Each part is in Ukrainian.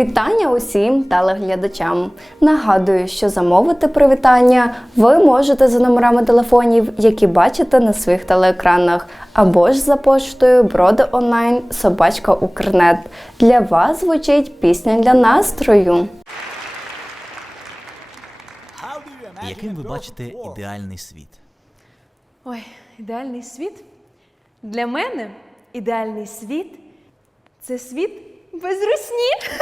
Вітання усім телеглядачам. Нагадую, що замовити привітання ви можете за номерами телефонів, які бачите на своїх телеекранах, або ж за поштою броди онлайн собачка Укрнет. Для вас звучить пісня для настрою. Яким ви бачите ідеальний світ? Ой, ідеальний світ? Для мене ідеальний світ це світ без русні.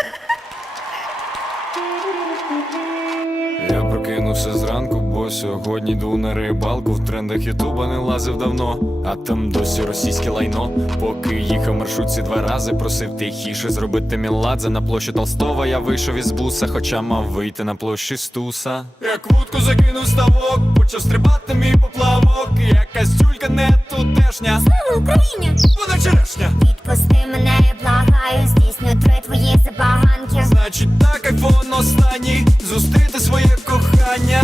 Я прокинувся зранку, сьогодні йду на рибалку. В трендах Ютуба не лазив давно, а там досі російське лайно. Поки їхав маршрутці два рази, просив тихіше зробити міладзе на площі Толстова. Я вийшов із буса, хоча мав вийти на площі Стуса. Як вудку закинув ставок, почав стрибати мій поплавок. Якась тюлька не тутешня, Слава Україні! вона черешня. Відпусти мене, я благаю, здійсню три твої забаганки. Значить, так як воно останній, зустріти своє кохання.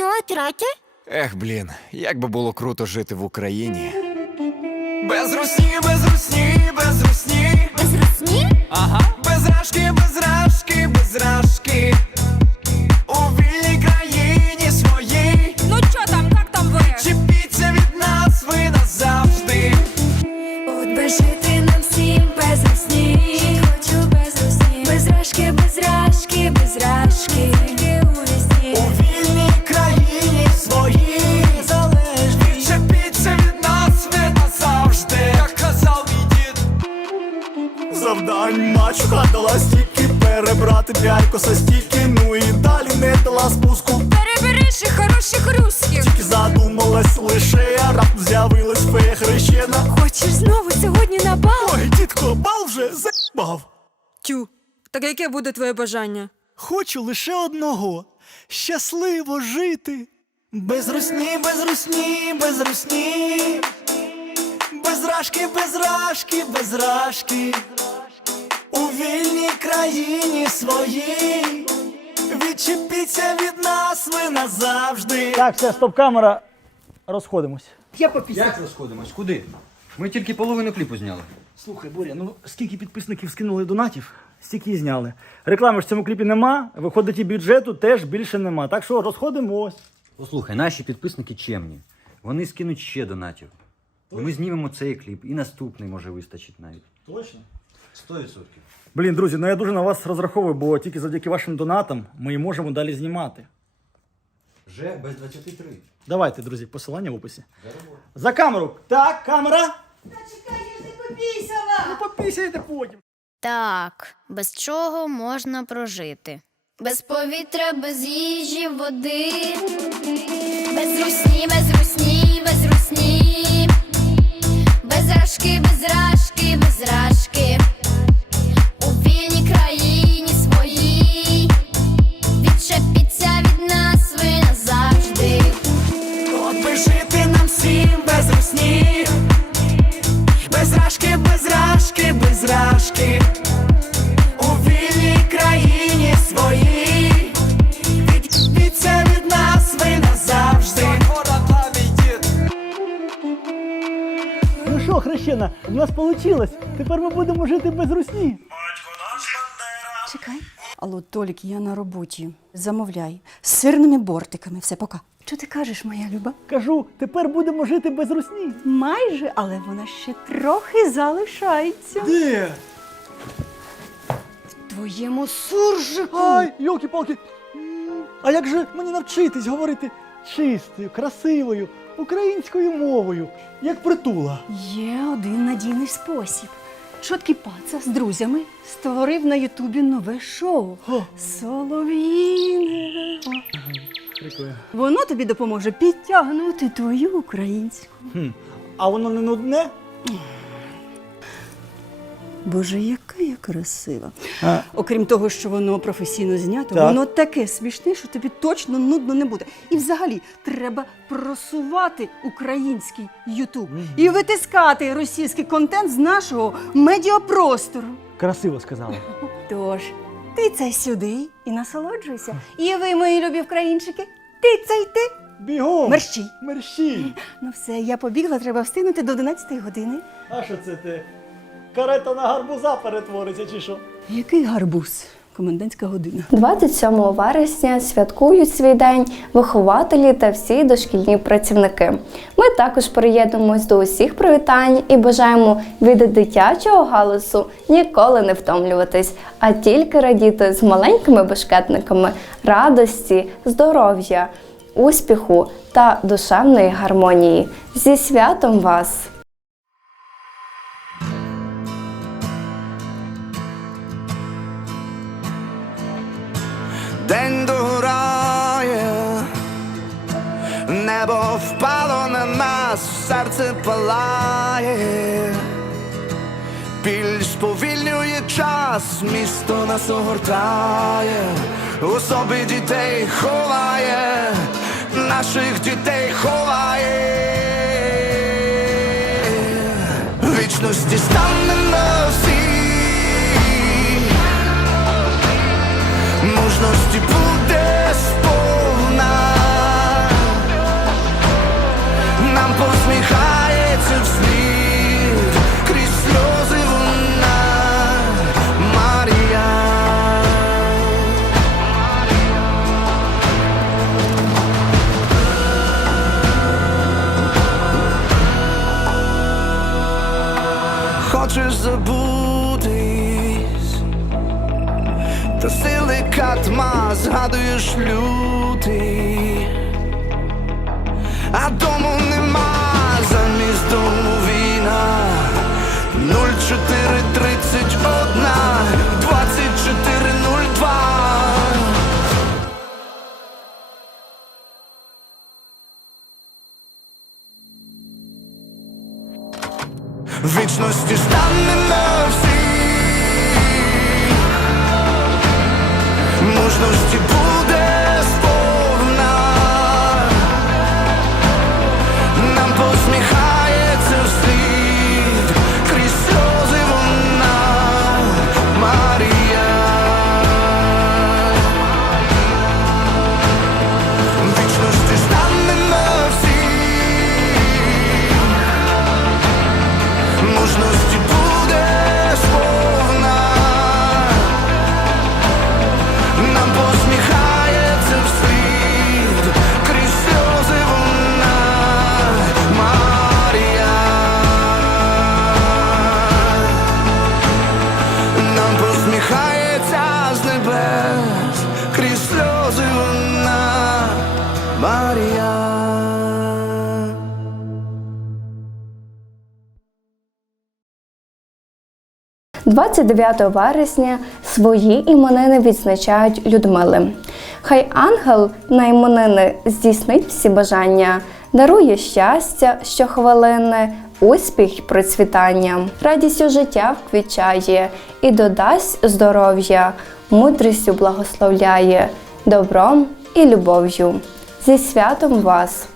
Ну, а третє? Ех, блін, як би було круто жити в Україні. Без русні, без русні, без русні. Дала спуску. Перебери хороших русських Тільки задумалась лише, а раптом з'явилась фея хрещена. Хочеш знову сьогодні на бал? Ой, дідко, бал вже заїбав. Тю, так яке буде твоє бажання? Хочу лише одного щасливо жити. Без русні, без русні, без русні. Без рашки, без рашки, без рашки. У вільній країні своїй. Відчепіться від нас ви назавжди. Так, все, стоп-камера. Розходимось. Як розходимось? Куди? Ми тільки половину кліпу зняли. Слухай, Боря, ну скільки підписників скинули донатів, стільки і зняли. Реклами ж в цьому кліпі нема, виходить і бюджету теж більше нема. Так що розходимось. Послухай, наші підписники чемні. Вони скинуть ще донатів. І ми знімемо цей кліп, і наступний може вистачить навіть. Точно? Сто відсотків. Блін, друзі, ну я дуже на вас розраховую, бо тільки завдяки вашим донатам ми можемо далі знімати. Вже без 23. Давайте, друзі, посилання в описі. За камеру. Так, камера. Ну, попісяйте потім. Так, без чого можна прожити? Без повітря, без їжі, води. Без русні, без русні, без русні. Без рашки, без рашки, без рашки. Без рашки. У вільній країні своїй. Відчепіться від нас ви назавжди. Ну що, хрещена, в нас вийшло. Тепер ми будемо жити без русні. Чекай. Алло, Толік, я на роботі. Замовляй. З сирними бортиками. Все, пока. Що ти кажеш, моя люба? Кажу, тепер будемо жити без русні. Майже, але вона ще трохи залишається. Де? Твоєму суржику. Ай, йолки-палки. А як же мені навчитись говорити чистою, красивою, українською мовою, як притула? Є один надійний спосіб. Чоткий паца з друзями створив на Ютубі нове шоу О. Солов'їне. Прикольно. Воно тобі допоможе підтягнути твою українську. Хм. А воно не нудне? Боже, яка я красива. А. Окрім того, що воно професійно знято, Так. воно таке смішне, що тобі точно нудно не буде. І взагалі треба просувати український Ютуб і витискати російський контент з нашого медіапростору. Красиво сказала. Тож, ти це сюди і насолоджуйся. І ви, мої любі українчики, ти це йти. Бігом! Мерщій. Мерщій! Ну все, я побігла, треба встигнути до 11 години. А що це ти? Карета на гарбуза перетвориться, чи що? Який гарбуз? Комендантська година. 27 вересня святкують свій день вихователі та всі дошкільні працівники. Ми також приєднуємось до усіх привітань і бажаємо від дитячого галасу ніколи не втомлюватись, а тільки радіти з маленькими бешкетниками радості, здоров'я, успіху та душевної гармонії. Зі святом вас! День догорає, небо впало на нас, серце палає, біль сповільнює час, місто нас огортає, у собі дітей ховає, наших дітей ховає, вічності стане мужності буде 29 вересня свої іменини відзначають Людмили. Хай ангел на іменини здійснить всі бажання, дарує щастя щохвилини, успіх й процвітання, радістю життя вквічає і додасть здоров'я, мудрістю благословляє, добром і любов'ю. Зі святом вас!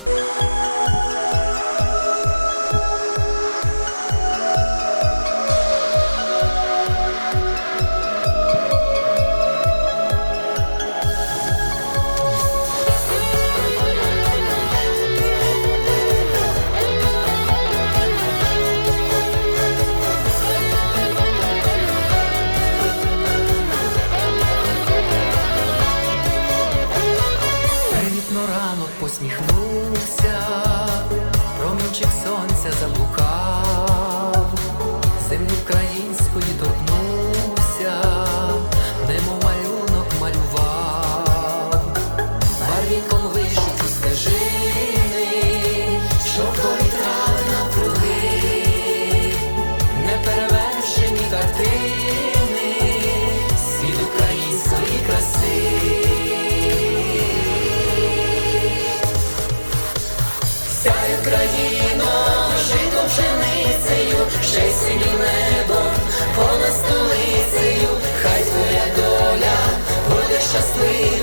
Буде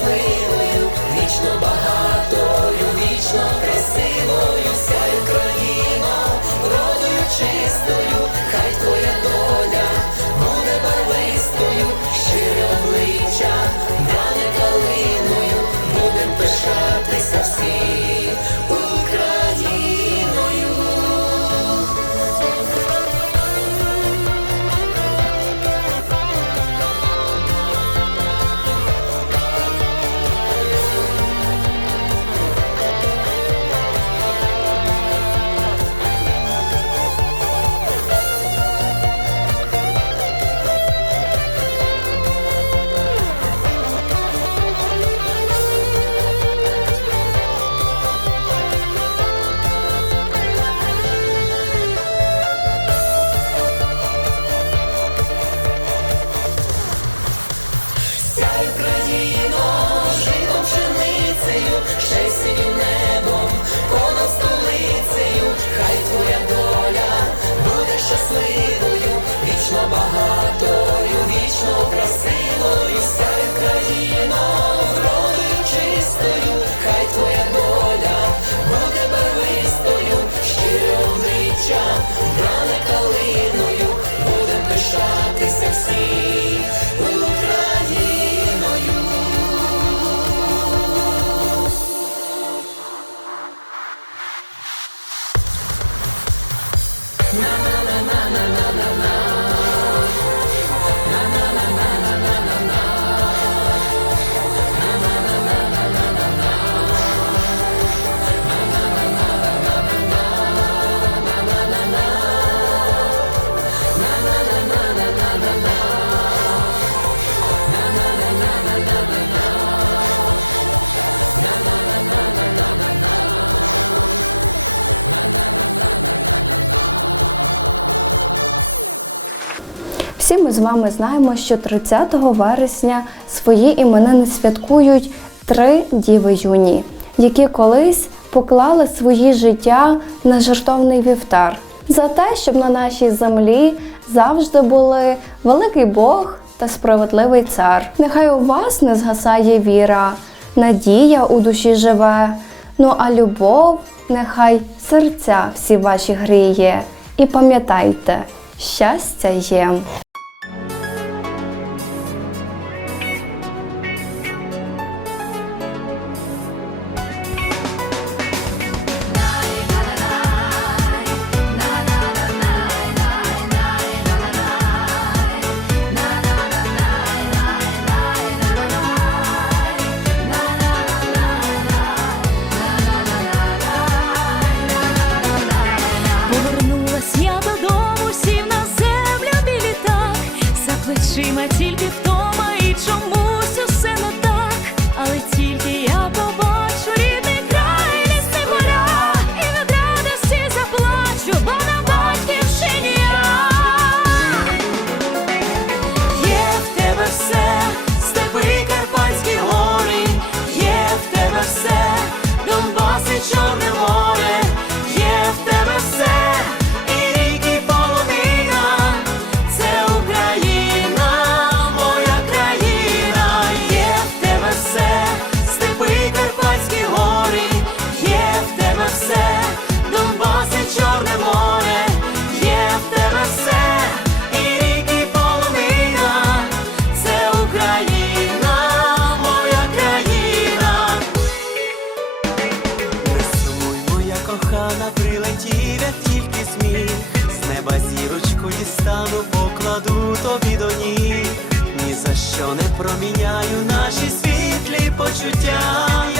sleep. знаємо, що 30 вересня свої іменини святкують три діви юні, які колись поклали свої життя на жертовний вівтар за те, щоб на нашій землі завжди були великий Бог та справедливий цар. Нехай у вас не згасає віра, надія у душі живе. Ну а любов, нехай серця всі ваші гріє. І пам'ятайте, щастя є. тобі до ніг, ні за що не проміняю наші світлі почуття.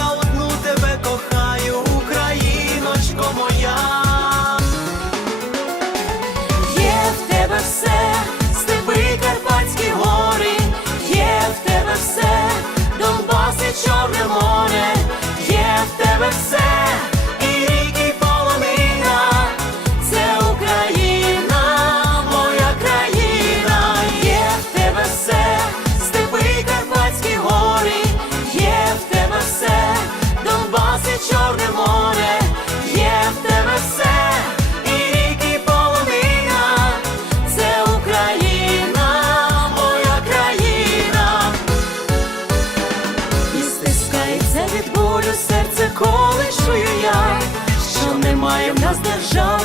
нас держав.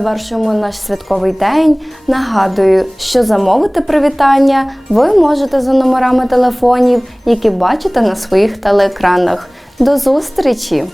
завершуємо наш святковий день. Нагадую, що замовити привітання ви можете за номерами телефонів, які бачите на своїх телеекранах. До зустрічі!